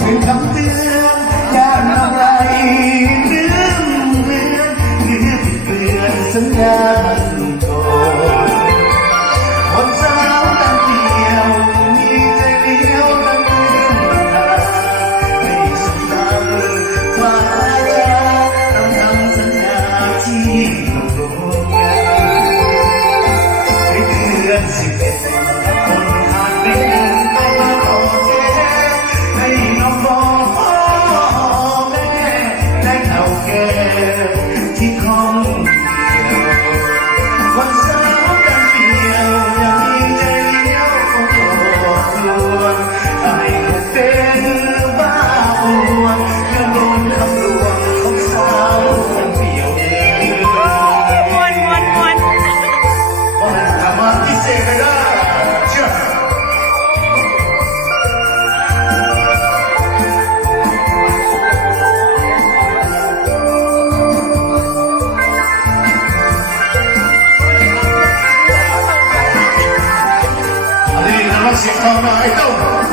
เป็นคำเตือนอย่าทำอะไรลืมเลือนหรือผิดเตือนสัญญามันโกคนสาวตั้งเดียวมีใจเดียวตั้งเดินทางไม่สำคัญว่าจะต้องทำสัญญาที่ต้องลงให้เตือนสิบเอ็ดคนขาดเป็นที่คงวันสาวกันเดียวยังมีใจเดียวของตัวล้วนให้เป็นบ้าอวดเพื่อโดนคำลวงของสาวคนเดียววันทำมาพิเศษไปได้เชื่อเสียงทองนายเต้า